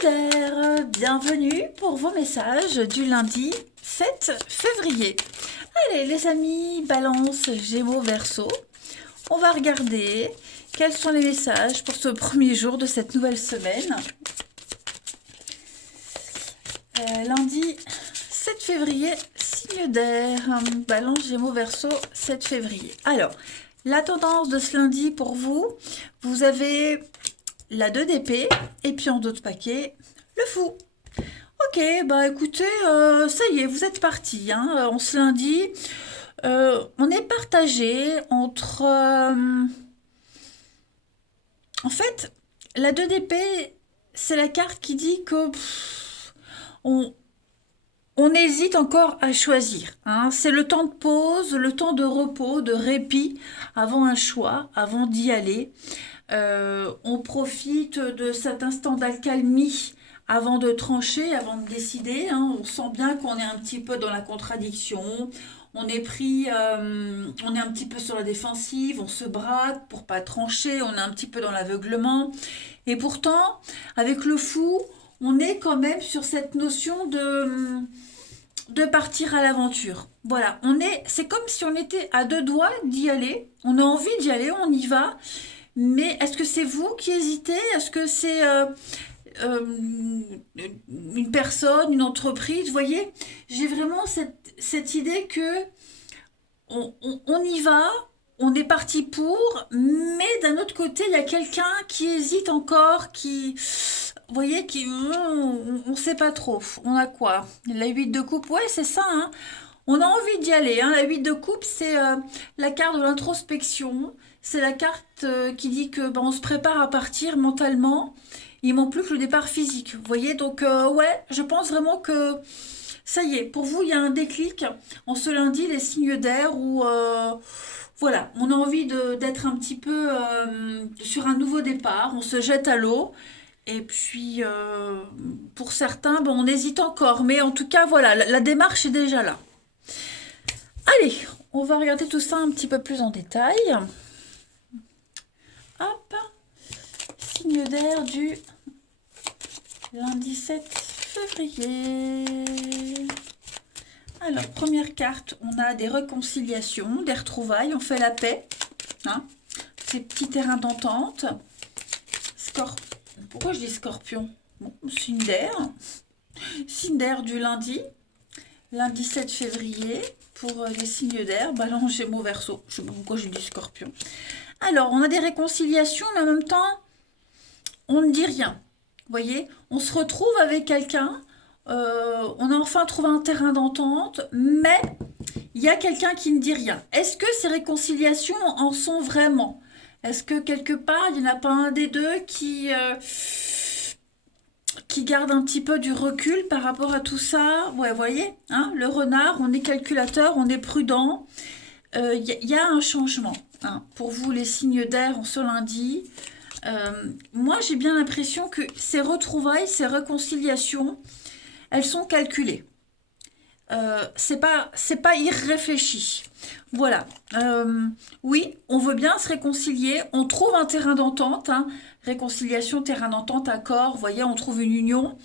d'air, bienvenue pour vos messages du lundi 7 février. Allez les amis, Balance, Gémeaux, Verseau, on va regarder quels sont les messages pour ce premier jour de cette nouvelle semaine. Lundi 7 février, signe d'air, Balance, Gémeaux, Verseau, 7 février. Alors, la tendance de ce lundi pour vous, vous avez la 2 d'épée et puis en d'autres paquets, le fou. Ok, bah écoutez, ça y est, vous êtes partis. Hein, en ce lundi, on est partagé entre... en fait, la 2 d'épée, c'est la carte qui dit que on hésite encore à choisir. Hein. C'est le temps de pause, le temps de repos, de répit avant un choix, avant d'y aller. On profite de cet instant d'accalmie avant de trancher, avant de décider. Hein. On sent bien qu'on est un petit peu dans la contradiction. On est pris, on est un petit peu sur la défensive, on se braque pour pas trancher, on est un petit peu dans l'aveuglement. Et pourtant, avec le fou, on est quand même sur cette notion de partir à l'aventure. Voilà, c'est comme si on était à deux doigts d'y aller. On a envie d'y aller, on y va. Mais est-ce que c'est vous qui hésitez? Est-ce que c'est une personne, une entreprise? Vous voyez, j'ai vraiment cette idée que on y va, on est parti pour, mais d'un autre côté, il y a quelqu'un qui hésite encore, vous voyez, on ne sait pas trop. On a quoi? La 8 de coupe, ouais, c'est ça, hein. On a envie d'y aller. Hein. La 8 de coupe, c'est la carte de l'introspection. C'est la carte qui dit que on se prépare à partir mentalement. Il manque plus que le départ physique. Vous voyez, donc ouais, je pense vraiment que ça y est. Pour vous, il y a un déclic en ce lundi, les signes d'air où voilà, on a envie d'être un petit peu sur un nouveau départ. On se jette à l'eau. Et puis, pour certains, on hésite encore. Mais en tout cas, voilà, la démarche est déjà là. Allez, on va regarder tout ça un petit peu plus en détail. Hop, signe d'air du lundi 7 février. Alors, première carte, on a des réconciliations, des retrouvailles, on fait la paix. Hein, ces petits terrains d'entente. Pourquoi je dis scorpion? Bon, signe d'air. Signe d'air du lundi 7 février. Pour les signes d'air, Balance, Gémeaux, Verseau. Je ne sais pas pourquoi j'ai dit scorpion. Alors, on a des réconciliations, mais en même temps, on ne dit rien. Vous voyez, on se retrouve avec quelqu'un, on a enfin trouvé un terrain d'entente, mais il y a quelqu'un qui ne dit rien. Est-ce que ces réconciliations en sont vraiment? Est-ce que quelque part, il n'y en a pas un des deux qui garde un petit peu du recul par rapport à tout ça? Ouais, vous voyez, hein, le renard, on est calculateur, on est prudent. Y a un changement. Hein. Pour vous, les signes d'air en ce lundi, moi, j'ai bien l'impression que ces retrouvailles, ces réconciliations, elles sont calculées. C'est pas irréfléchi. Voilà. Oui, on veut bien se réconcilier. On trouve un terrain d'entente. Hein. Réconciliation, terrain d'entente, accord. Vous voyez, on trouve une union.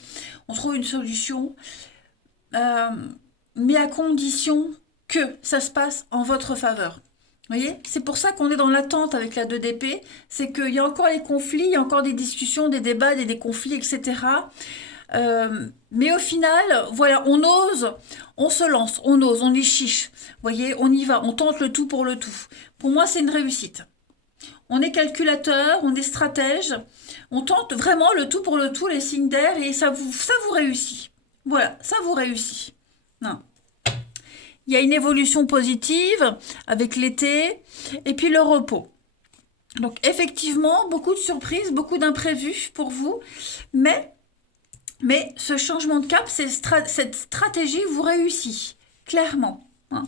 On trouve une solution. Mais à condition que ça se passe en votre faveur. Vous voyez, c'est pour ça qu'on est dans l'attente avec la 2 d'épée. C'est qu'il y a encore les conflits, il y a encore des discussions, des débats, des conflits, etc. Mais au final, voilà, on ose, on se lance, on ose, on y chiche. Vous voyez, on y va, on tente le tout pour le tout. Pour moi, c'est une réussite. On est calculateur, on est stratège, on tente vraiment le tout pour le tout, les signes d'air, et ça vous réussit. Voilà, ça vous réussit. Non. Il y a une évolution positive avec l'été et puis le repos. Donc effectivement, beaucoup de surprises, beaucoup d'imprévus pour vous, mais ce changement de cap, cette stratégie vous réussit, clairement. Hein.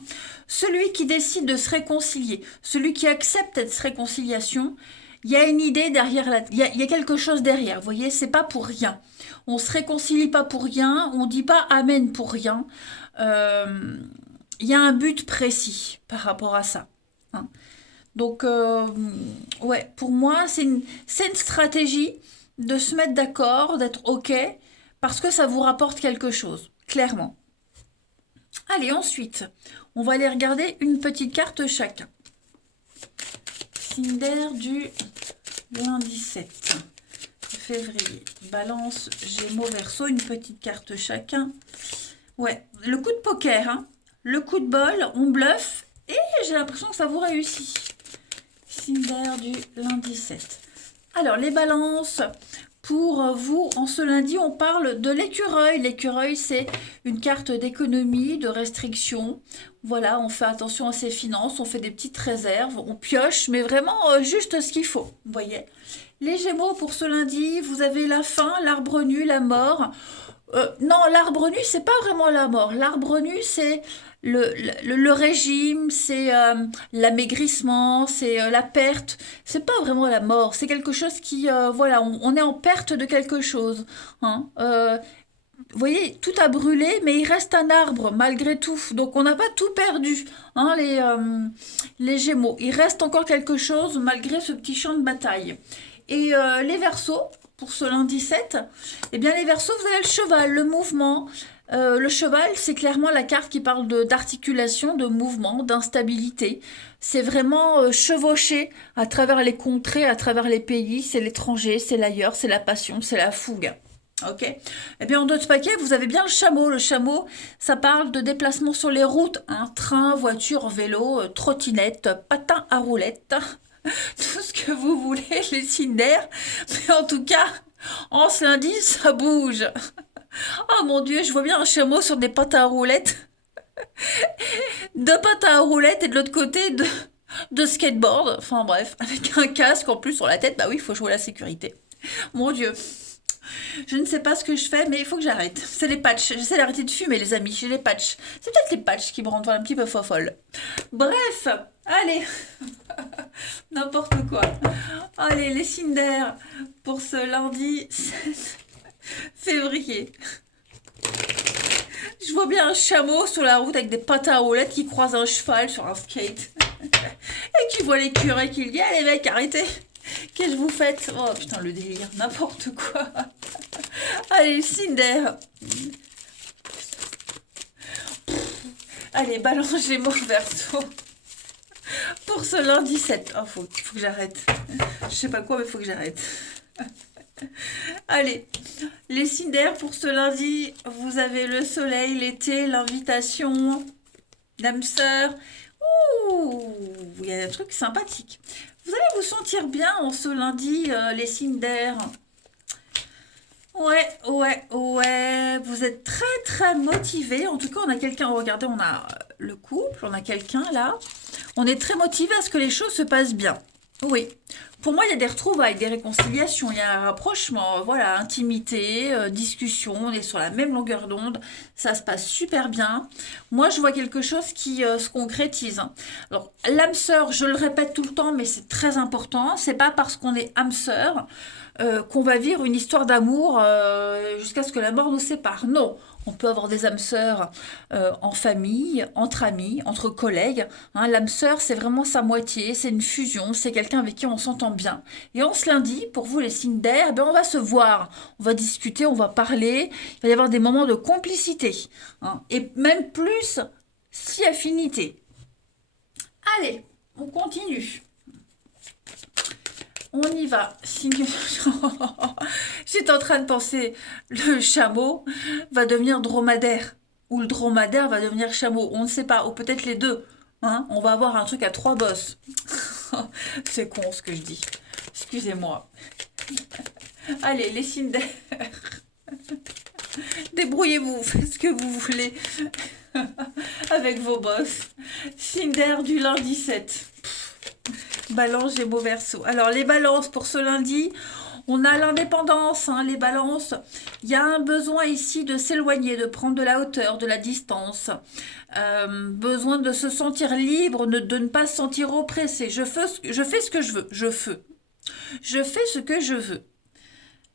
Celui qui décide de se réconcilier, celui qui accepte cette réconciliation, il y a une idée derrière, il y a quelque chose derrière, vous voyez, c'est pas pour rien. On se réconcilie pas pour rien, on dit pas amen pour rien. Il y a un but précis par rapport à ça. Hein. Donc, ouais, pour moi, c'est une stratégie de se mettre d'accord, d'être OK, parce que ça vous rapporte quelque chose, clairement. Allez, ensuite, on va aller regarder une petite carte chacun. Signe d'air du lundi 7 février. Balance, Gémeaux, Verseau, une petite carte chacun. Ouais, le coup de poker, hein. Le coup de bol, on bluffe et j'ai l'impression que ça vous réussit. Signe d'air du lundi 7. Alors, les balances, pour vous, en ce lundi, on parle de l'écureuil. L'écureuil, c'est une carte d'économie, de restriction. Voilà, on fait attention à ses finances, on fait des petites réserves, on pioche, mais vraiment juste ce qu'il faut, vous voyez. Les Gémeaux, pour ce lundi, vous avez la faim, l'arbre nu, la mort. Non, l'arbre nu, c'est pas vraiment la mort. L'arbre nu, c'est le régime, c'est l'amaigrissement, c'est la perte. C'est pas vraiment la mort. C'est quelque chose qui, voilà, on est en perte de quelque chose. Hein. Vous voyez, tout a brûlé, mais il reste un arbre malgré tout. Donc on n'a pas tout perdu, hein, les Gémeaux. Il reste encore quelque chose malgré ce petit champ de bataille. Et les Verseaux, pour ce lundi 7, eh bien les Verseaux, vous avez le cheval, le mouvement. Le cheval, c'est clairement la carte qui parle d'articulation, de mouvement, d'instabilité. C'est vraiment chevaucher à travers les contrées, à travers les pays. C'est l'étranger, c'est l'ailleurs, c'est la passion, c'est la fougue. Ok. Eh bien, en d'autres paquets, vous avez bien le chameau. Le chameau, ça parle de déplacement sur les routes, hein, train, voiture, vélo, trottinette, patin à roulettes, tout ce que vous voulez, les signes d'air. Mais en tout cas, en ce lundi, ça bouge. Oh mon Dieu, je vois bien un chameau sur des patins à roulettes. Deux patins à roulettes et de l'autre côté, de skateboard. Enfin bref, avec un casque en plus sur la tête. Bah oui, il faut jouer à la sécurité. Mon Dieu. Je ne sais pas ce que je fais, mais il faut que j'arrête. C'est les patchs. J'essaie d'arrêter de fumer, les amis. J'ai les patchs. C'est peut-être les patchs qui me rendent un petit peu fofolle. Bref, allez. N'importe quoi. Allez, les signes d'air pour ce lundi 7 février. Je vois bien un chameau sur la route avec des patins à roulettes qui croise un cheval sur un skate. Et qui voit l'écureuil qui lui dit: allez mec, arrêtez. Qu'est-ce que vous faites? Oh putain, le délire, n'importe quoi. Allez, Cinder. Allez, balance Gémeaux, Verseau. Pour ce lundi 7. Oh, faut que j'arrête. Je sais pas quoi, mais faut que j'arrête. Allez, les Cinder pour ce lundi, vous avez le soleil, l'été, l'invitation, l'âme sœur. Ouh, il y a des trucs sympathiques. Vous allez vous sentir bien en ce lundi, les signes d'air. Ouais, ouais, ouais. Vous êtes très, très motivés. En tout cas, on a quelqu'un. Regardez, on a le couple, on a quelqu'un là. On est très motivé à ce que les choses se passent bien. Oui. Pour moi, il y a des retrouvailles, des réconciliations, il y a un rapprochement, voilà, intimité, discussion, on est sur la même longueur d'onde, ça se passe super bien. Moi, je vois quelque chose qui se concrétise. Hein. Alors, l'âme sœur, je le répète tout le temps, mais c'est très important. C'est pas parce qu'on est âme sœur qu'on va vivre une histoire d'amour jusqu'à ce que la mort nous sépare. Non, on peut avoir des âmes sœurs en famille, entre amis, entre collègues. Hein, l'âme sœur, c'est vraiment sa moitié, c'est une fusion, c'est quelqu'un avec qui on s'entend bien. Et en ce lundi, pour vous les signes d'air, on va se voir, on va discuter, on va parler, il va y avoir des moments de complicité. Hein, et même plus, si affinité. Allez, on continue. On y va. Signe... J'étais en train de penser, le chameau va devenir dromadaire. Ou le dromadaire va devenir chameau. On ne sait pas. Ou peut-être les deux. Hein, on va avoir un truc à trois bosses. C'est con ce que je dis. Excusez-moi. Allez, les signes d'air. Débrouillez-vous. Faites ce que vous voulez. Avec vos bosses. Signe d'air du lundi 7. Balance, Gémeaux, Verseau. Alors, les balances pour ce lundi, on a l'indépendance, hein, les balances. Il y a un besoin ici de s'éloigner, de prendre de la hauteur, de la distance. Besoin de se sentir libre, de ne pas se sentir oppressé. Je fais ce que je veux. Je fais ce que je veux.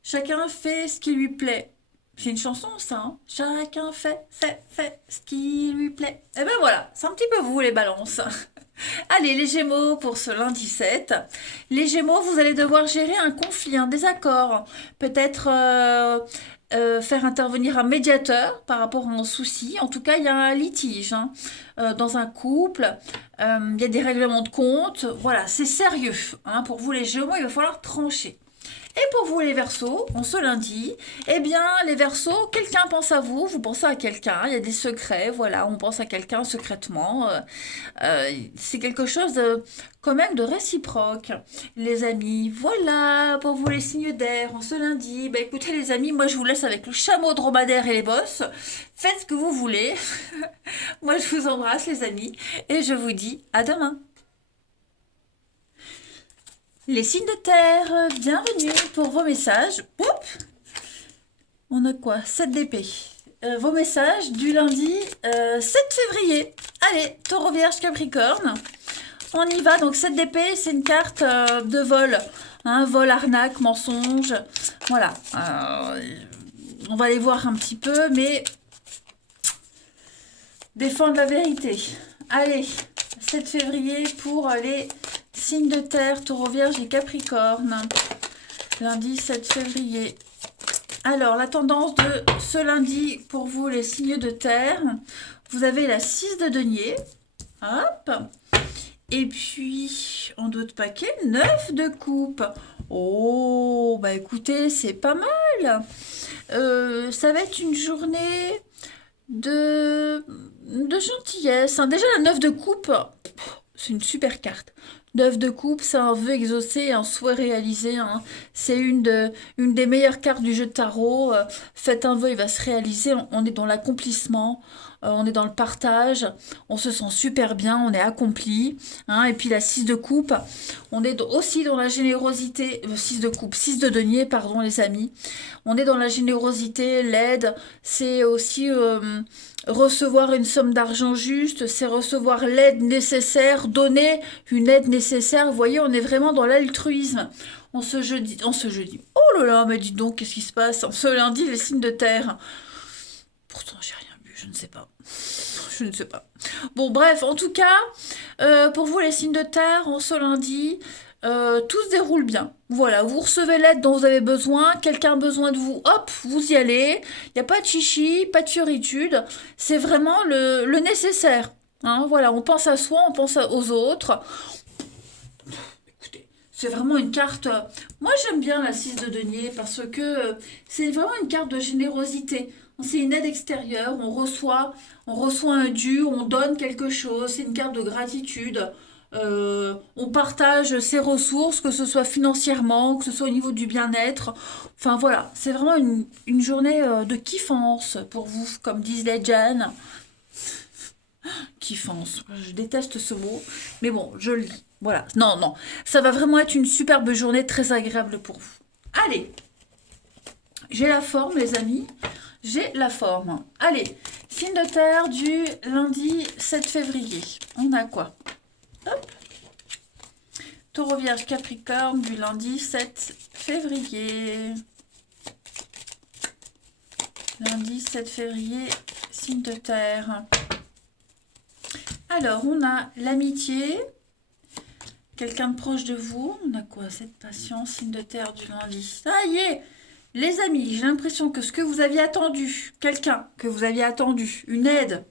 Chacun fait ce qui lui plaît. C'est une chanson, ça. Hein. Chacun fait ce qui lui plaît. Et ben voilà, c'est un petit peu vous, les balances. Allez, les Gémeaux pour ce lundi 7. Les Gémeaux, vous allez devoir gérer un conflit, un désaccord. Peut-être faire intervenir un médiateur par rapport à un souci. En tout cas, il y a un litige hein, dans un couple. Il y a des règlements de compte. Voilà, c'est sérieux. Hein. Pour vous, les Gémeaux, il va falloir trancher. Et pour vous les Verseaux, en ce lundi, eh bien les Verseaux, quelqu'un pense à vous, vous pensez à quelqu'un, il y a des secrets, voilà, on pense à quelqu'un secrètement. C'est quelque chose quand même de réciproque, les amis. Voilà pour vous les signes d'air en ce lundi. Bah écoutez les amis, moi je vous laisse avec le chameau dromadaire et les bosses. Faites ce que vous voulez. Moi je vous embrasse les amis et je vous dis à demain. Les signes de terre, bienvenue pour vos messages. Oups, on a quoi 7 d'épée. Vos messages du lundi 7 février. Allez, Taureau, Vierge, Capricorne. On y va. Donc 7 d'épée, c'est une carte de vol. Hein, vol, arnaque, mensonge. Voilà. On va les voir un petit peu, mais défendre la vérité. Allez, 7 février pour les signes de terre, Taureau, Vierge et Capricorne. Lundi 7 février. Alors, la tendance de ce lundi pour vous, les signes de terre. Vous avez la 6 de denier. Hop. Et puis, en d'autres paquets, 9 de coupe. Oh, bah écoutez, c'est pas mal. Ça va être une journée de gentillesse. Hein. Déjà, la 9 de coupe, c'est une super carte. 9 de coupe, c'est un vœu exaucé, un souhait réalisé. Hein. C'est une des meilleures cartes du jeu de tarot. Faites un vœu, il va se réaliser. On est dans l'accomplissement, on est dans le partage. On se sent super bien, on est accompli. Hein. Et puis la 6 de coupe, on est aussi dans la générosité. 6 de coupe, 6 de denier, pardon les amis. On est dans la générosité, l'aide. C'est aussi... recevoir une somme d'argent juste, c'est recevoir l'aide nécessaire, donner une aide nécessaire. Vous voyez, on est vraiment dans l'altruisme. En ce jeudi. Oh là là, mais dites donc, qu'est-ce qui se passe? En ce lundi, les signes de terre. Pourtant, j'ai rien vu, je ne sais pas. Je ne sais pas. Bon, bref, en tout cas, pour vous, les signes de terre, en ce lundi, tout se déroule bien. Voilà, vous recevez l'aide dont vous avez besoin, quelqu'un a besoin de vous, hop, vous y allez. Il n'y a pas de chichi, pas de fioritude. C'est vraiment le nécessaire. Hein, voilà, on pense à soi, on pense aux autres. Écoutez, c'est vraiment une carte... moi, j'aime bien la 6 de denier parce que c'est vraiment une carte de générosité. C'est une aide extérieure, on reçoit un dû, on donne quelque chose, c'est une carte de gratitude. On partage ses ressources, que ce soit financièrement, que ce soit au niveau du bien-être. Enfin voilà, c'est vraiment une journée de kiffance pour vous, comme disent les jeunes. Kiffance, je déteste ce mot, mais bon, je le lis. Voilà, non, non, ça va vraiment être une superbe journée très agréable pour vous. Allez, j'ai la forme les amis, j'ai la forme. Allez, signe de terre du lundi 7 février. On a quoi? Hop. Taureau, Vierge, Capricorne du lundi 7 février. Lundi 7 février, signe de terre. Alors, on a l'amitié, quelqu'un de proche de vous. On a quoi? Cette patience, signe de terre du lundi. Ça y est, les amis, j'ai l'impression que ce que vous aviez attendu, quelqu'un que vous aviez attendu, une aide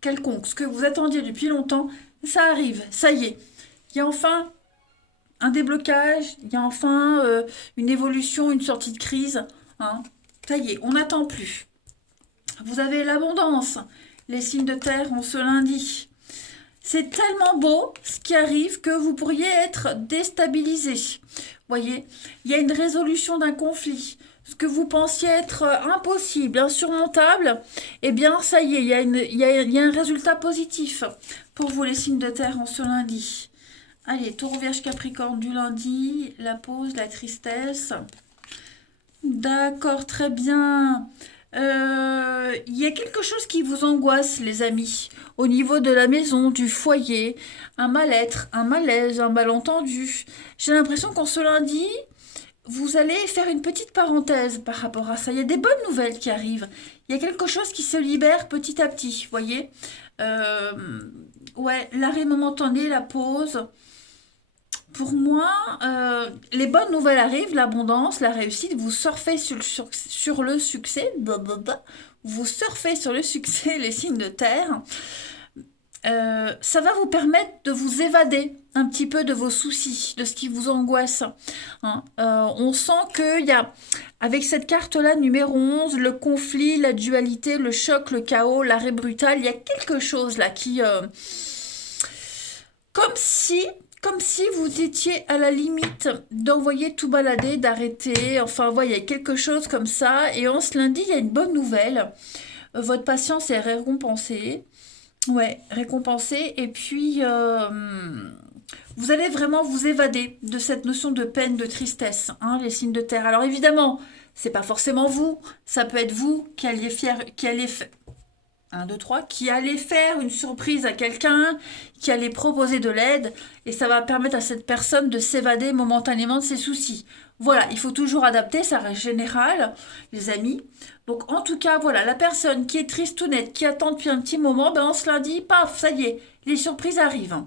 quelconque, ce que vous attendiez depuis longtemps, ça arrive, ça y est. Il y a enfin un déblocage, il y a enfin une évolution, une sortie de crise. Hein. Ça y est, on n'attend plus. Vous avez l'abondance, les signes de terre en ce lundi. C'est tellement beau ce qui arrive que vous pourriez être déstabilisé. Voyez, il y a une résolution d'un conflit. Ce que vous pensiez être impossible, insurmontable, eh bien, ça y est, il y a un résultat positif pour vous, les signes de terre, en ce lundi. Allez, Taureau, Vierge, Capricorne du lundi, la pause, la tristesse. D'accord, très bien. Il y a quelque chose qui vous angoisse, les amis, au niveau de la maison, du foyer, un mal-être, un malaise, un malentendu. J'ai l'impression qu'en ce lundi, vous allez faire une petite parenthèse par rapport à ça. Il y a des bonnes nouvelles qui arrivent. Il y a quelque chose qui se libère petit à petit, voyez. Euh, ouais, l'arrêt momentané, la pause. Pour moi, les bonnes nouvelles arrivent, l'abondance, la réussite. Vous surfez sur le succès. Blablabla. Vous surfez sur le succès, les signes de terre. Ça va vous permettre de vous évader un petit peu de vos soucis, de ce qui vous angoisse. Hein. On sent qu'il y a, avec cette carte-là, numéro 11, le conflit, la dualité, le choc, le chaos, l'arrêt brutal, il y a quelque chose là qui... comme si... Comme si vous étiez à la limite d'envoyer tout balader, d'arrêter, enfin, voilà, il y a quelque chose comme ça. Et en ce lundi, il y a une bonne nouvelle. Votre patience est récompensée. Ouais, récompensé. Et puis, vous allez vraiment vous évader de cette notion de peine, de tristesse, hein, les signes de terre. Alors évidemment, c'est pas forcément vous. Ça peut être vous qui alliez faire, qui allez faire, 1, 2, 3, qui allez faire une surprise à quelqu'un, qui allait proposer de l'aide, et ça va permettre à cette personne de s'évader momentanément de ses soucis. Voilà, il faut toujours adapter, ça reste général, les amis. Donc en tout cas, voilà, la personne qui est triste ou nette, qui attend depuis un petit moment, ben on se l'a dit, paf, ça y est, les surprises arrivent.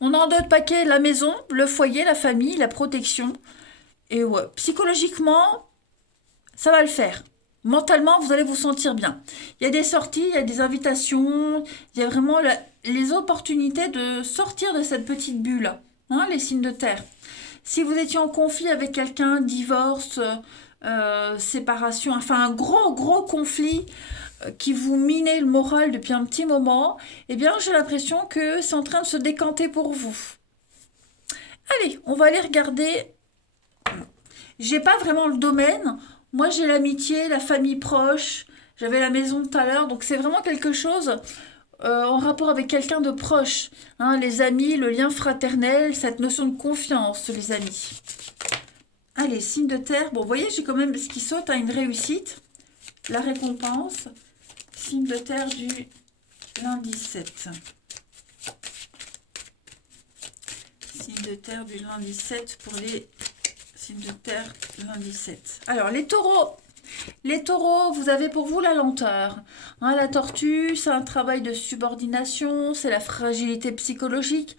On a en deux paquets la maison, le foyer, la famille, la protection. Et ouais, psychologiquement, ça va le faire. Mentalement, vous allez vous sentir bien. Il y a des sorties, il y a des invitations, il y a vraiment les opportunités de sortir de cette petite bulle, hein, les signes de terre. Si vous étiez en conflit avec quelqu'un, divorce, séparation, enfin un gros gros conflit qui vous minait le moral depuis un petit moment, eh bien j'ai l'impression que c'est en train de se décanter pour vous. Allez, on va aller regarder. J'ai pas vraiment le domaine. Moi j'ai l'amitié, la famille proche. J'avais la maison tout à l'heure, donc c'est vraiment quelque chose en rapport avec quelqu'un de proche. Hein, les amis, le lien fraternel, cette notion de confiance, les amis. Allez, signe de terre. Bon, vous voyez, j'ai quand même ce qui saute à une réussite. La récompense. Signe de terre du lundi 7. Signe de terre du lundi 7 pour les signes de terre lundi 7. Alors, les taureaux. Les taureaux, vous avez pour vous la lenteur. Hein, la tortue, c'est un travail de subordination, c'est la fragilité psychologique.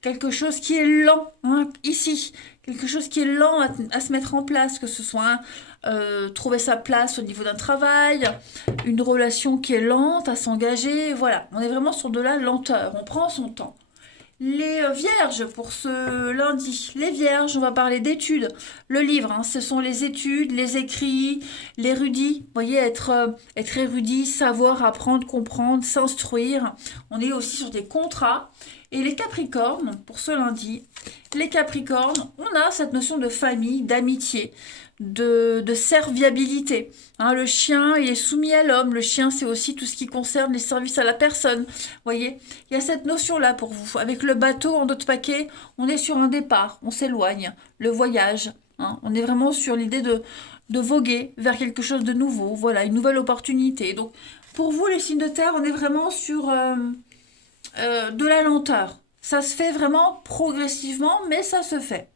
Quelque chose qui est lent, hein, ici. Quelque chose qui est lent à se mettre en place, que ce soit trouver sa place au niveau d'un travail, une relation qui est lente à s'engager. Voilà, on est vraiment sur de la lenteur, on prend son temps. Les vierges pour ce lundi. Les vierges, on va parler d'études. Le livre, hein, ce sont les études, les écrits, l'érudit. Vous voyez, être érudit, savoir, apprendre, comprendre, s'instruire. On est aussi sur des contrats. Et les capricornes, pour ce lundi, les capricornes, on a cette notion de famille, d'amitié, de serviabilité. Hein, le chien, il est soumis à l'homme. Le chien, c'est aussi tout ce qui concerne les services à la personne. Vous voyez, il y a cette notion-là pour vous. Avec le bateau en d'autres paquets, on est sur un départ, on s'éloigne, le voyage. Hein, on est vraiment sur l'idée de voguer vers quelque chose de nouveau. Voilà, une nouvelle opportunité. Donc, pour vous, les signes de terre, on est vraiment sur de la lenteur. Ça se fait vraiment progressivement, mais ça se fait.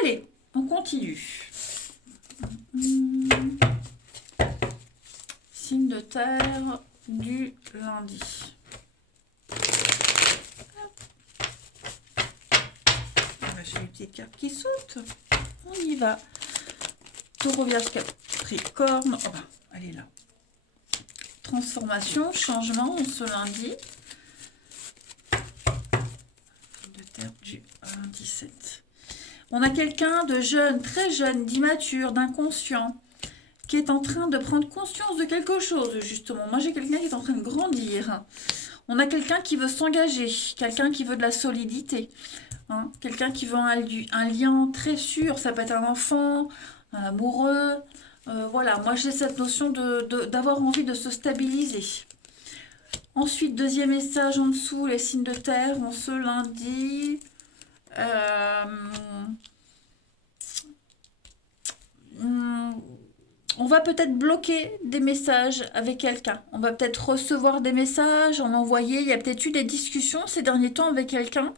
Allez, on continue. Signe de terre du lundi. J'ai une petite carte qui saute. On y va. Taureau, Vierge, Capricorne. Oh, elle est là. Transformation, changement, ce lundi. De terre du lundi 7. On a quelqu'un de jeune, très jeune, d'immature, d'inconscient, qui est en train de prendre conscience de quelque chose, justement. Moi, j'ai quelqu'un qui est en train de grandir. On a quelqu'un qui veut s'engager, quelqu'un qui veut de la solidité, hein, quelqu'un qui veut un lien très sûr. Ça peut être un enfant, un amoureux. Voilà, moi, j'ai cette notion d'avoir envie de se stabiliser. Ensuite, deuxième message en dessous, les signes de terre, on ce lundi. On va peut-être bloquer des messages avec quelqu'un. On va peut-être recevoir des messages, en envoyer. Il y a peut-être eu des discussions ces derniers temps avec quelqu'un.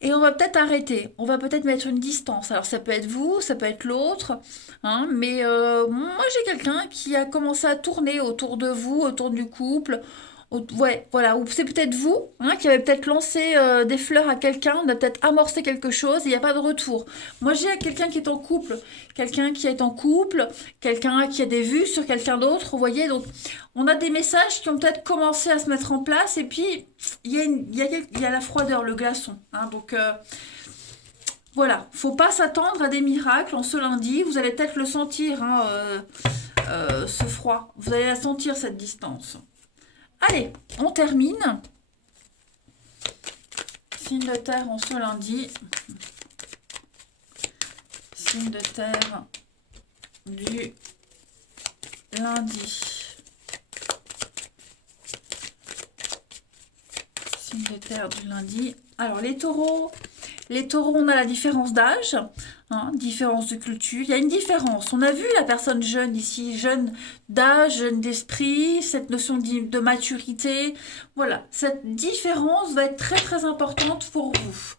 Et on va peut-être arrêter. On va peut-être mettre une distance. Alors ça peut être vous, ça peut être l'autre. Hein, mais moi j'ai quelqu'un qui a commencé à tourner autour de vous, autour du couple, Ouais, voilà. Ou c'est peut-être vous hein, qui avez peut-être lancé des fleurs à quelqu'un, on a peut-être amorcé quelque chose et il n'y a pas de retour. Moi, j'ai quelqu'un qui est en couple, quelqu'un qui est en couple, quelqu'un qui a des vues sur quelqu'un d'autre, vous voyez. Donc, on a des messages qui ont peut-être commencé à se mettre en place et puis il y a la froideur, le glaçon. Hein. Donc, voilà. Faut pas s'attendre à des miracles en ce lundi. Vous allez peut-être le sentir, hein, ce froid. Vous allez la sentir, cette distance. Allez, on termine. Signe de terre en ce lundi. Signe de terre du lundi. Signe de terre du lundi. Alors les taureaux, on a la différence d'âge, hein, différence de culture. Il y a une différence. On a vu la personne jeune ici, jeune d'âge, jeune d'esprit, cette notion de maturité. Voilà, cette différence va être très très importante pour vous.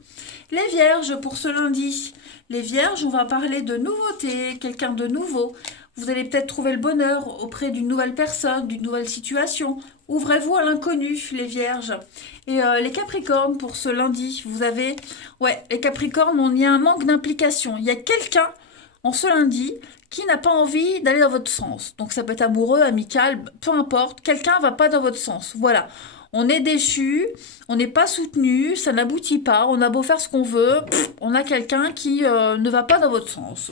Les vierges, pour ce lundi. Les vierges, on va parler de nouveauté, quelqu'un de nouveau. Vous allez peut-être trouver le bonheur auprès d'une nouvelle personne, d'une nouvelle situation. Ouvrez-vous à l'inconnu, les vierges. Et les capricornes, pour ce lundi, vous avez... Ouais, les capricornes, il y a un manque d'implication. Il y a quelqu'un, en ce lundi, qui n'a pas envie d'aller dans votre sens. Donc ça peut être amoureux, amical, peu importe. Quelqu'un va pas dans votre sens. Voilà. On est déçu, on n'est pas soutenu, ça n'aboutit pas, on a beau faire ce qu'on veut, on a quelqu'un qui ne va pas dans votre sens.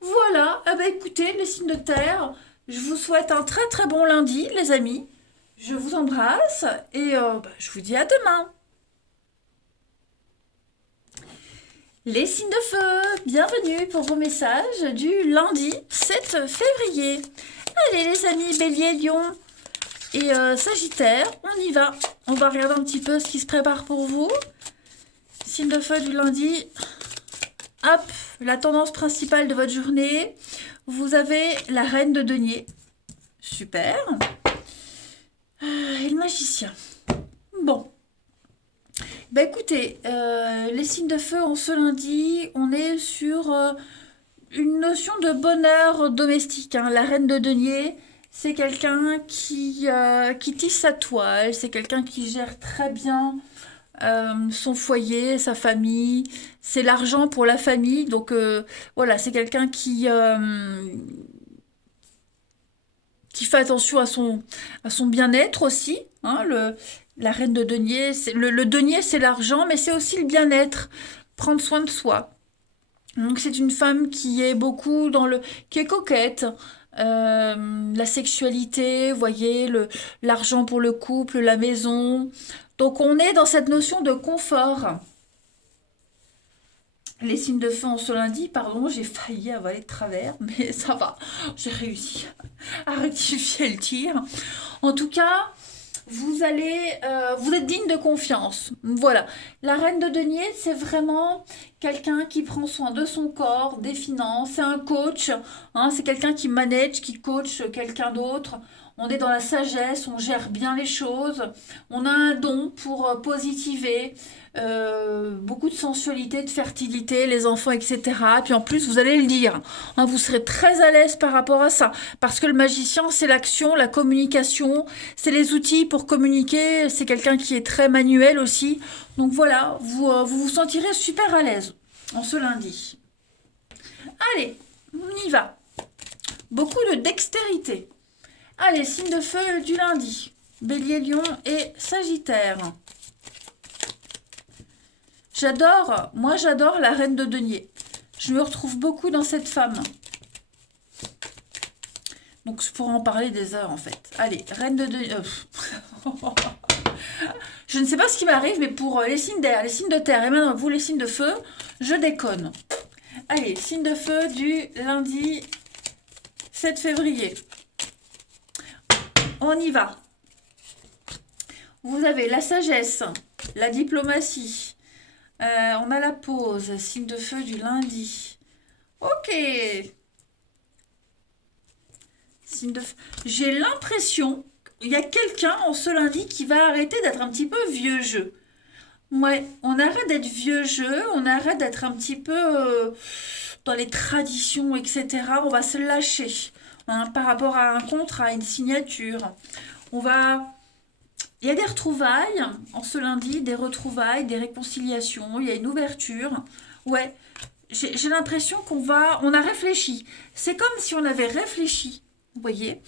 Voilà, eh ben, écoutez, les signes de terre, je vous souhaite un très très bon lundi, les amis. Je vous embrasse et je vous dis à demain. Les signes de feu, bienvenue pour vos messages du lundi 7 février. Allez les amis, Bélier, Lion et Sagittaire, on y va. On va regarder un petit peu ce qui se prépare pour vous. Signe de feu du lundi. Hop, la tendance principale de votre journée. Vous avez la reine de denier. Super. Et le magicien. Bon. Bah écoutez, les signes de feu en ce lundi, on est sur une notion de bonheur domestique. Hein. La reine de denier, c'est quelqu'un qui tisse sa toile, c'est quelqu'un qui gère très bien son foyer, sa famille, c'est l'argent pour la famille. Donc voilà, c'est quelqu'un qui fait attention à son bien-être aussi. Hein, la reine de denier, le denier, c'est l'argent, mais c'est aussi le bien-être, prendre soin de soi. Donc c'est une femme qui est beaucoup qui est coquette, la sexualité, vous voyez, l'argent pour le couple, la maison. Donc on est dans cette notion de confort. Les signes de feu en ce lundi, pardon, j'ai failli avaler de travers, mais ça va, j'ai réussi à rectifier le tir. En tout cas, vous êtes digne de confiance. Voilà. La reine de denier, c'est vraiment quelqu'un qui prend soin de son corps, des finances. C'est un coach. Hein, c'est quelqu'un qui manage, qui coach quelqu'un d'autre. On est dans la sagesse, on gère bien les choses. On a un don pour positiver. Beaucoup de sensualité, de fertilité, les enfants, etc. Puis en plus, vous allez le dire. Hein, vous serez très à l'aise par rapport à ça. Parce que le magicien, c'est l'action, la communication. C'est les outils pour communiquer. C'est quelqu'un qui est très manuel aussi. Donc voilà, vous sentirez super à l'aise en ce lundi. Allez, on y va. Beaucoup de dextérité. Allez, signe de feu du lundi. Bélier, Lion et Sagittaire. J'adore la reine de denier. Je me retrouve beaucoup dans cette femme. Donc je pourrais en parler des heures en fait. Allez, reine de denier. Je ne sais pas ce qui m'arrive, mais pour les signes d'air, les signes de terre et maintenant vous les signes de feu, je déconne. Allez, signe de feu du lundi 7 février. On y va. Vous avez la sagesse, la diplomatie. On a la pause, signe de feu du lundi. Ok. Signe de feu. J'ai l'impression qu'il y a quelqu'un en ce lundi qui va arrêter d'être un petit peu vieux jeu. Ouais, on arrête d'être vieux jeu, on arrête d'être un petit peu dans les traditions, etc. On va se lâcher hein, par rapport à un contrat, à une signature. On va Il y a des retrouvailles en ce lundi, des retrouvailles, des réconciliations, il y a une ouverture. Ouais, j'ai l'impression on a réfléchi. C'est comme si on avait réfléchi, vous voyez.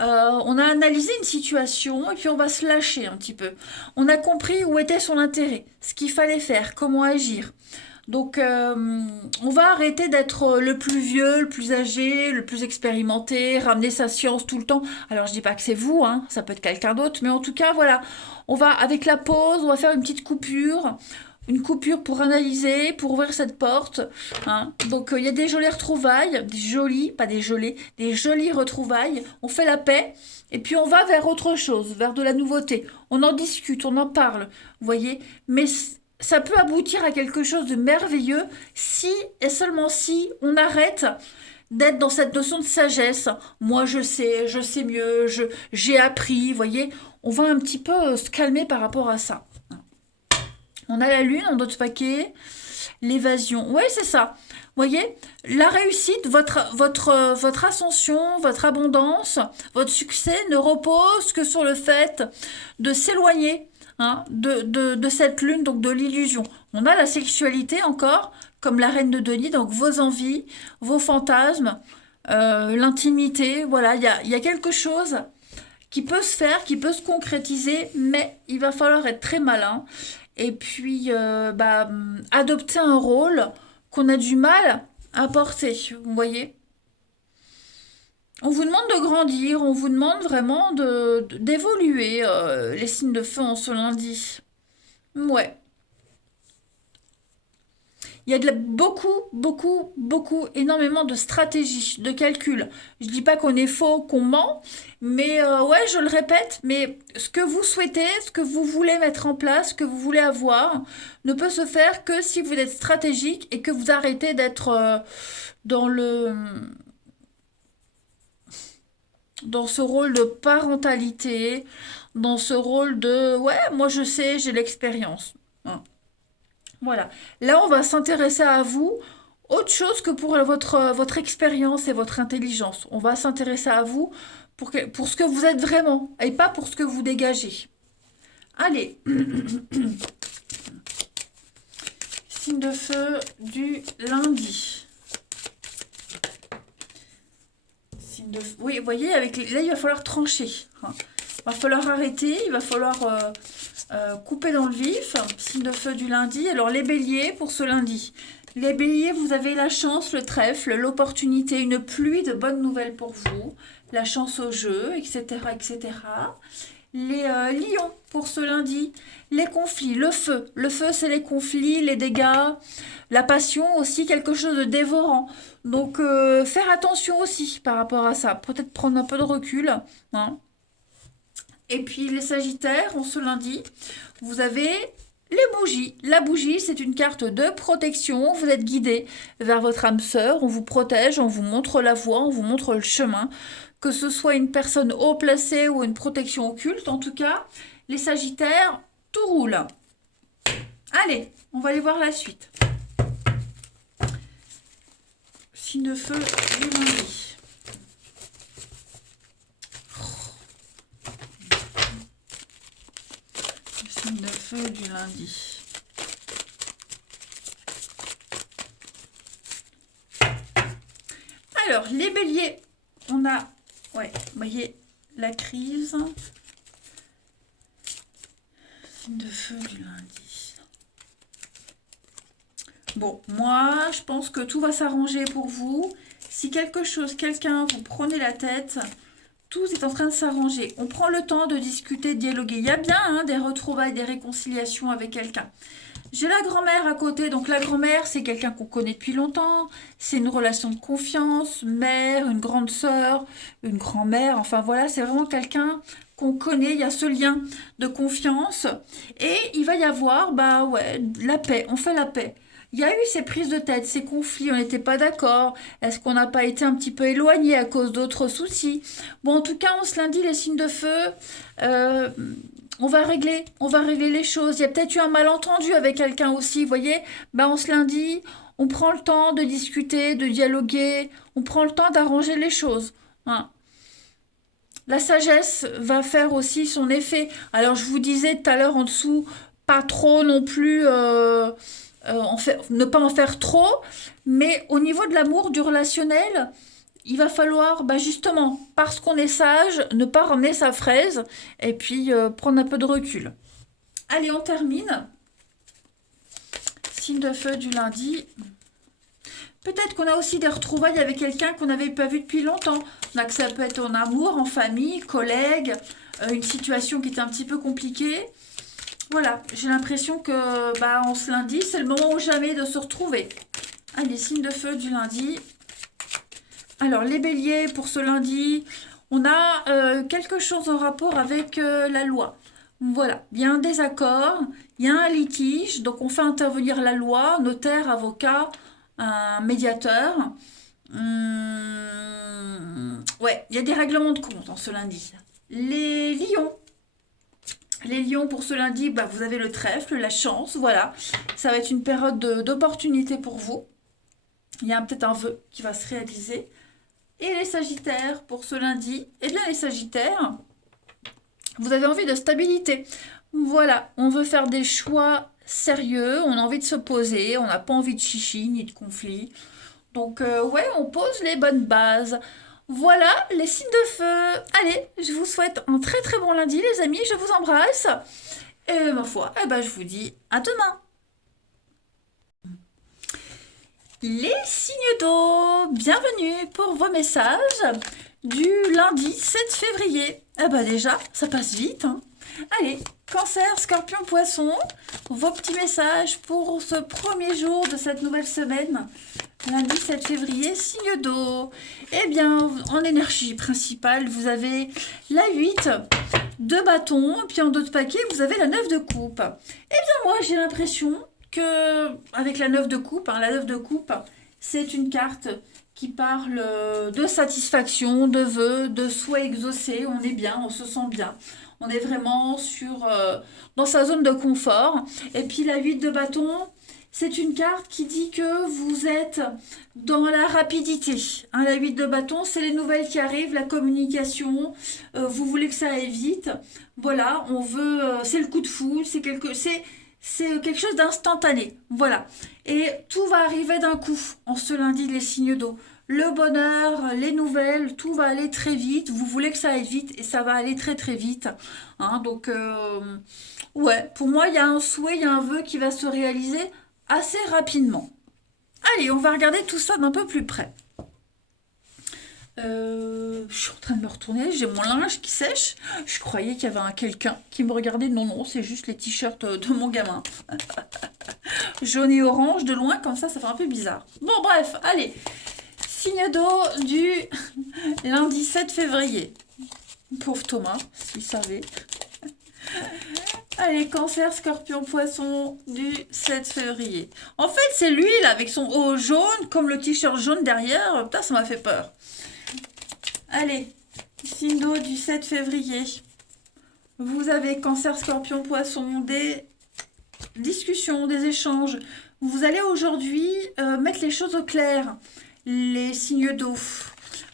On a analysé une situation et puis on va se lâcher un petit peu. On a compris où était son intérêt, ce qu'il fallait faire, comment agir. Donc, on va arrêter d'être le plus vieux, le plus âgé, le plus expérimenté, ramener sa science tout le temps. Alors, je dis pas que c'est vous, hein, ça peut être quelqu'un d'autre, mais en tout cas, voilà. On va, avec la pause, on va faire une coupure pour analyser, pour ouvrir cette porte. Hein. Donc, il y a des jolies retrouvailles, des jolies, pas des jolies, des jolies retrouvailles. On fait la paix. Et puis on va vers autre chose, vers de la nouveauté. On en discute, on en parle, vous voyez. Mais ça peut aboutir à quelque chose de merveilleux si et seulement si on arrête d'être dans cette notion de sagesse. Moi je sais mieux, j'ai appris, vous voyez. On va un petit peu se calmer par rapport à ça. On a la lune en d'autres paquets, l'évasion. Oui, c'est ça. Vous voyez, la réussite, votre ascension, votre abondance, votre succès ne repose que sur le fait de s'éloigner hein, de cette lune, donc de l'illusion. On a la sexualité encore, comme la reine de Denis, donc vos envies, vos fantasmes, l'intimité, voilà, il y a quelque chose qui peut se faire, qui peut se concrétiser, mais il va falloir être très malin et puis adopter un rôle qu'on a du mal à porter, vous voyez. On vous demande de grandir, on vous demande vraiment d'évoluer, les signes de feu en ce lundi. Ouais. Il y a beaucoup, énormément de stratégies, de calculs. Je dis pas qu'on est faux, qu'on ment, mais ouais, je le répète, mais ce que vous souhaitez, ce que vous voulez mettre en place, ce que vous voulez avoir, ne peut se faire que si vous êtes stratégique et que vous arrêtez d'être dans dans ce rôle de parentalité, dans ce rôle de ouais, moi je sais, j'ai l'expérience. Hein. Voilà. Là, on va s'intéresser à vous autre chose que pour votre expérience et votre intelligence. On va s'intéresser à vous pour ce que vous êtes vraiment et pas pour ce que vous dégagez. Allez, signe de feu du lundi. Oui, vous voyez, là, il va falloir trancher. Hein. Il va falloir arrêter, il va falloir couper dans le vif. Signe de feu du lundi. Alors, les béliers pour ce lundi. Les béliers, vous avez la chance, le trèfle, l'opportunité, une pluie de bonnes nouvelles pour vous. La chance au jeu, etc., etc. Les lions pour ce lundi. Les conflits, le feu. Le feu, c'est les conflits, les dégâts, la passion aussi, quelque chose de dévorant. Donc, faire attention aussi par rapport à ça. Peut-être prendre un peu de recul. Hein. Et puis, les sagittaires, on ce lundi, vous avez les bougies. La bougie, c'est une carte de protection. Vous êtes guidé vers votre âme sœur. On vous protège, on vous montre la voie, on vous montre le chemin. Que ce soit une personne haut placée ou une protection occulte, en tout cas, les sagittaires, tout roule. Allez, on va aller voir la suite. Signe de feu du lundi. Signe de feu du lundi. Alors, les béliers, on a, ouais, vous voyez, la crise. Signe de feu du lundi. Bon, moi, je pense que tout va s'arranger pour vous. Si quelqu'un, vous prenez la tête, tout est en train de s'arranger. On prend le temps de discuter, de dialoguer. Il y a bien hein, des retrouvailles, des réconciliations avec quelqu'un. J'ai la grand-mère à côté. Donc la grand-mère, c'est quelqu'un qu'on connaît depuis longtemps. C'est une relation de confiance, mère, une grande sœur, une grand-mère. Enfin voilà, c'est vraiment quelqu'un qu'on connaît. Il y a ce lien de confiance. Et il va y avoir, bah ouais, la paix. On fait la paix. Il y a eu ces prises de tête, ces conflits, on n'était pas d'accord. Est-ce qu'on n'a pas été un petit peu éloigné à cause d'autres soucis? Bon, en tout cas, on se lundi, les signes de feu, on va régler les choses. Il y a peut-être eu un malentendu avec quelqu'un aussi, vous voyez? Ben, on se lundi, on prend le temps de discuter, de dialoguer, on prend le temps d'arranger les choses. Hein. La sagesse va faire aussi son effet. Alors, je vous disais tout à l'heure en dessous, pas trop non plus, ne pas en faire trop, mais au niveau de l'amour, du relationnel, il va falloir, bah justement, parce qu'on est sage, ne pas ramener sa fraise et puis prendre un peu de recul. Allez, on termine. Signe de feu du lundi. Peut-être qu'on a aussi des retrouvailles avec quelqu'un qu'on n'avait pas vu depuis longtemps. Donc ça peut être en amour, en famille, collègue, une situation qui était un petit peu compliquée. Voilà, j'ai l'impression que bah, en ce lundi, c'est le moment ou jamais de se retrouver. Allez, signe de feu du lundi. Alors, les béliers, pour ce lundi, on a quelque chose en rapport avec la loi. Voilà, il y a un désaccord, il y a un litige, donc on fait intervenir la loi, notaire, avocat, un médiateur. Ouais, il y a des règlements de compte en ce lundi. Les lions. Les lions, pour ce lundi, bah, vous avez le trèfle, la chance, voilà. Ça va être une période d'opportunité pour vous. Il y a peut-être un vœu qui va se réaliser. Et les sagittaires, pour ce lundi, eh bien les sagittaires, vous avez envie de stabilité. Voilà, on veut faire des choix sérieux, on a envie de se poser, on n'a pas envie de chichi ni de conflit. Donc ouais, on pose les bonnes bases. Voilà les signes de feu. Allez, je vous souhaite un très très bon lundi les amis, je vous embrasse. Et ma foi, eh ben, je vous dis à demain. Les signes d'eau, bienvenue pour vos messages du lundi 7 février. Eh ben déjà, ça passe vite, hein. Allez, Cancer, Scorpion, Poisson, vos petits messages pour ce premier jour de cette nouvelle semaine. Lundi 7 février, signe d'eau. Eh bien, en énergie principale, vous avez la 8 de bâton, puis en dos de paquet, vous avez la 9 de coupe. Eh bien, moi, j'ai l'impression que, avec la 9 de coupe, la 9 de coupe, c'est une carte qui parle de satisfaction, de vœux, de souhaits exaucés. On est bien, on se sent bien. On est vraiment dans sa zone de confort. Et puis la 8 de bâton, c'est une carte qui dit que vous êtes dans la rapidité. Hein, la 8 de bâton, c'est les nouvelles qui arrivent, la communication. Vous voulez que ça aille vite. Voilà, on veut. C'est le coup de foudre, c'est quelque chose d'instantané. Voilà. Et tout va arriver d'un coup en ce lundi, les signes d'eau. Le bonheur, les nouvelles, tout va aller très vite. Vous voulez que ça aille vite et ça va aller très très vite. Hein, donc, ouais, pour moi, il y a un souhait, il y a un vœu qui va se réaliser assez rapidement. Allez, on va regarder tout ça d'un peu plus près. Je suis en train de me retourner, j'ai mon linge qui sèche. Je croyais qu'il y avait quelqu'un qui me regardait. Non, non, c'est juste les t-shirts de mon gamin. Jaune et orange, de loin, comme ça fait un peu bizarre. Bon, bref, allez. Signe d'eau du lundi 7 février. Pauvre Thomas, s'il savait. Allez, Cancer, Scorpion, Poisson du 7 février. En fait, c'est lui, là, avec son haut jaune, comme le t-shirt jaune derrière. Putain, ça m'a fait peur. Allez, signe d'eau du 7 février. Vous avez Cancer, Scorpion, Poisson, des discussions, des échanges. Vous allez aujourd'hui mettre les choses au clair. Les signes d'eau.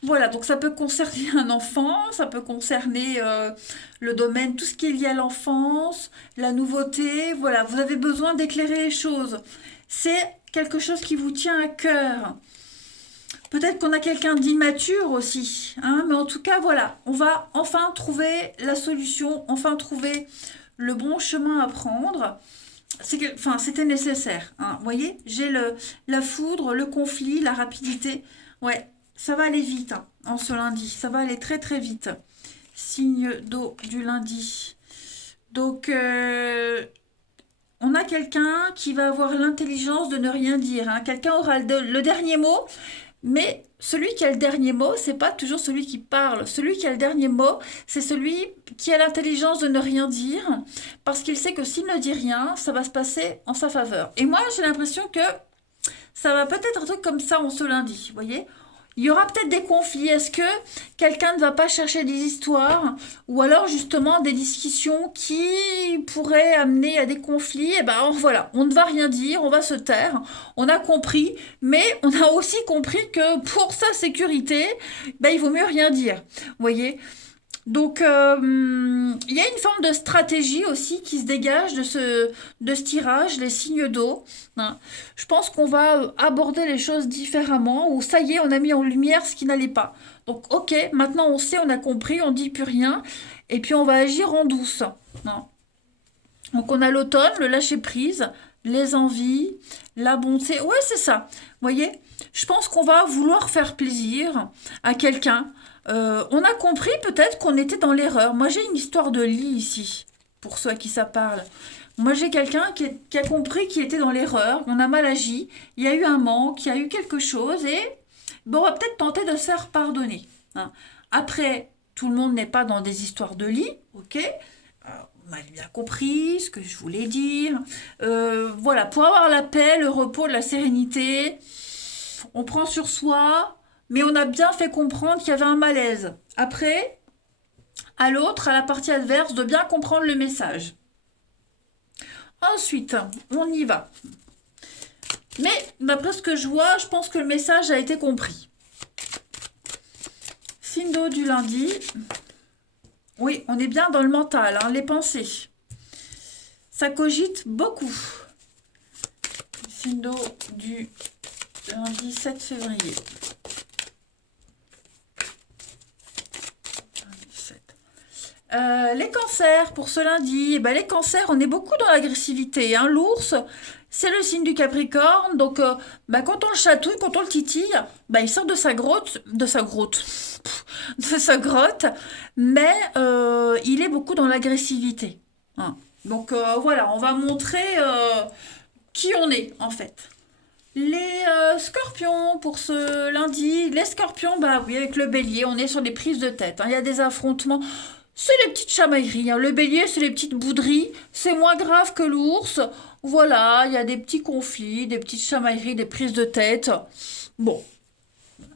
Voilà, donc ça peut concerner un enfant, ça peut concerner le domaine, tout ce qui est lié à l'enfance, la nouveauté. Voilà, vous avez besoin d'éclairer les choses. C'est quelque chose qui vous tient à cœur. Peut-être qu'on a quelqu'un d'immature aussi, hein, mais en tout cas, voilà, on va enfin trouver la solution, enfin trouver le bon chemin à prendre. C'était nécessaire. Hein. Vous voyez, j'ai la foudre, le conflit, la rapidité. Ouais, ça va aller vite hein, en ce lundi. Ça va aller très très vite. Signe d'eau du lundi. Donc, on a quelqu'un qui va avoir l'intelligence de ne rien dire. Hein. Quelqu'un aura le dernier mot. Mais celui qui a le dernier mot, c'est pas toujours celui qui parle. Celui qui a le dernier mot, c'est celui qui a l'intelligence de ne rien dire, parce qu'il sait que s'il ne dit rien, ça va se passer en sa faveur. Et moi, j'ai l'impression que ça va peut-être un truc comme ça en ce lundi, vous voyez ? Il y aura peut-être des conflits. Est-ce que quelqu'un ne va pas chercher des histoires ou alors justement des discussions qui pourraient amener à des conflits? Et ben voilà, on ne va rien dire, on va se taire. On a compris, mais on a aussi compris que pour sa sécurité, ben, il vaut mieux rien dire. Vous voyez? Donc, il y a une forme de stratégie aussi qui se dégage de ce tirage, les signes d'eau, hein. Je pense qu'on va aborder les choses différemment, ou ça y est, on a mis en lumière ce qui n'allait pas. Donc, ok, maintenant on sait, on a compris, on dit plus rien, et puis on va agir en douce, hein. Donc, on a l'automne, le lâcher-prise, les envies, la bonté. Ouais, c'est ça. Vous voyez, je pense qu'on va vouloir faire plaisir à quelqu'un. On a compris peut-être qu'on était dans l'erreur. Moi, j'ai une histoire de lit ici, pour ceux à qui ça parle. Moi, j'ai quelqu'un qui a compris qu'il était dans l'erreur, on a mal agi, il y a eu un manque, il y a eu quelque chose, et bon, on va peut-être tenter de se faire pardonner, hein. Après, tout le monde n'est pas dans des histoires de lit, ok? On m'a bien compris ce que je voulais dire. Voilà, pour avoir la paix, le repos, la sérénité, on prend sur soi, mais on a bien fait comprendre qu'il y avait un malaise. Après, à l'autre, à la partie adverse, de bien comprendre le message. Ensuite, on y va. Mais d'après ce que je vois, je pense que le message a été compris. Signe d'eau du lundi. Oui, on est bien dans le mental, hein, les pensées. Ça cogite beaucoup. Signe d'eau du lundi 7 février. Les cancers pour ce lundi, ben, les cancers, on est beaucoup dans l'agressivité, hein. L'ours, c'est le signe du Capricorne, donc ben, quand on le chatouille, quand on le titille, ben, il sort de sa grotte, de sa grotte, mais il est beaucoup dans l'agressivité, hein. Donc voilà, on va montrer qui on est en fait. Les scorpions pour ce lundi, les scorpions, bah oui, avec le bélier, on est sur des prises de tête, hein. Il y a des affrontements. C'est les petites chamailleries, hein. Le bélier, c'est les petites bouderies. C'est moins grave que l'ours. Voilà, il y a des petits conflits, des petites chamailleries, des prises de tête. Bon,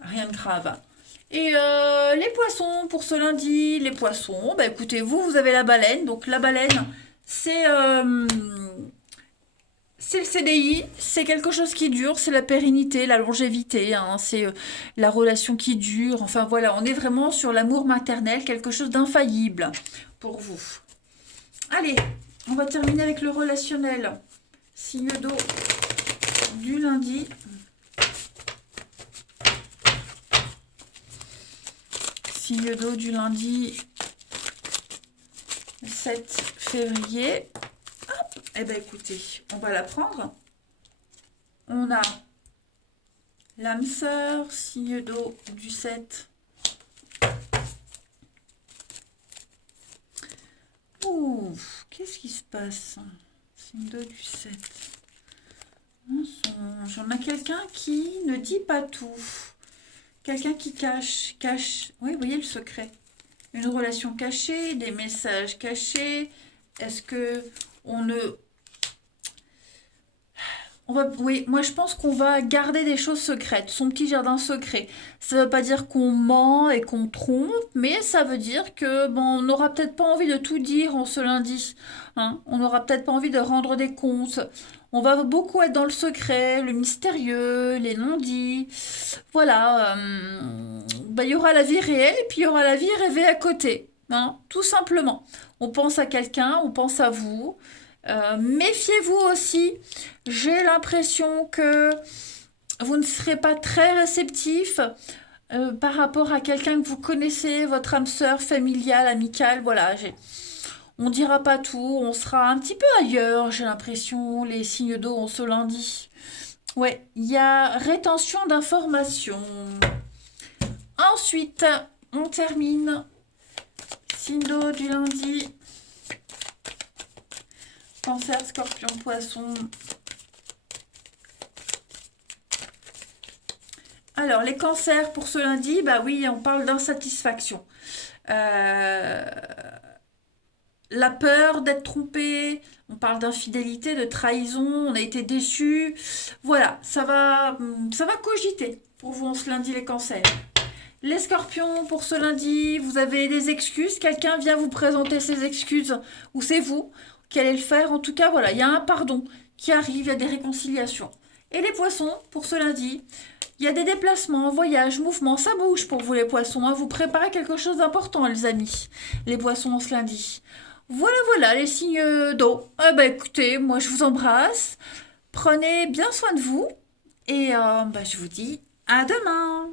rien de grave. Et les poissons pour ce lundi, les poissons, bah écoutez, vous avez la baleine. Donc la baleine, c'est c'est le CDI, c'est quelque chose qui dure, c'est la pérennité, la longévité, hein, c'est la relation qui dure. Enfin voilà, on est vraiment sur l'amour maternel, quelque chose d'infaillible pour vous. Allez, on va terminer avec le relationnel. Signe d'eau du lundi. Signe d'eau du lundi 7 février. Eh bien, écoutez, on va la prendre. On a l'âme sœur, signe d'eau du 7. Ouh, qu'est-ce qui se passe? Signe d'eau du 7. J'en ai quelqu'un qui ne dit pas tout. Quelqu'un qui cache. Oui, vous voyez le secret. Une relation cachée, des messages cachés. Est-ce que on ne... oui, moi je pense qu'on va garder des choses secrètes, son petit jardin secret. Ça ne veut pas dire qu'on ment et qu'on trompe, mais ça veut dire que bon, on n'aura peut-être pas envie de tout dire en ce lundi, hein. On n'aura peut-être pas envie de rendre des comptes. On va beaucoup être dans le secret, le mystérieux, les non-dits. Voilà, bah, il y aura la vie réelle et puis il y aura la vie rêvée à côté, hein, tout simplement. On pense à quelqu'un, on pense à vous. Méfiez-vous aussi. J'ai l'impression que vous ne serez pas très réceptif par rapport à quelqu'un que vous connaissez, votre âme sœur familiale, amicale. Voilà, on dira pas tout, on sera un petit peu ailleurs, j'ai l'impression, les signes d'eau en ce lundi. Ouais, il y a rétention d'informations. Ensuite, on termine. Signe d'eau du lundi. Cancer, scorpion, poisson. Alors, les cancers pour ce lundi, bah oui, on parle d'insatisfaction. Euh, la peur d'être trompé, on parle d'infidélité, de trahison, on a été déçu. Voilà, ça va cogiter pour vous en ce lundi, les cancers. Les scorpions, pour ce lundi, vous avez des excuses, quelqu'un vient vous présenter ses excuses, ou c'est vous qui allez le faire. En tout cas, voilà, il y a un pardon qui arrive, il y a des réconciliations. Et les poissons, pour ce lundi, il y a des déplacements, voyages, mouvements, ça bouge pour vous les poissons, hein. Vous préparez quelque chose d'important, les amis, les poissons ce lundi. Voilà, voilà, les signes d'eau. Ah bah écoutez, moi je vous embrasse, prenez bien soin de vous, et je vous dis à demain.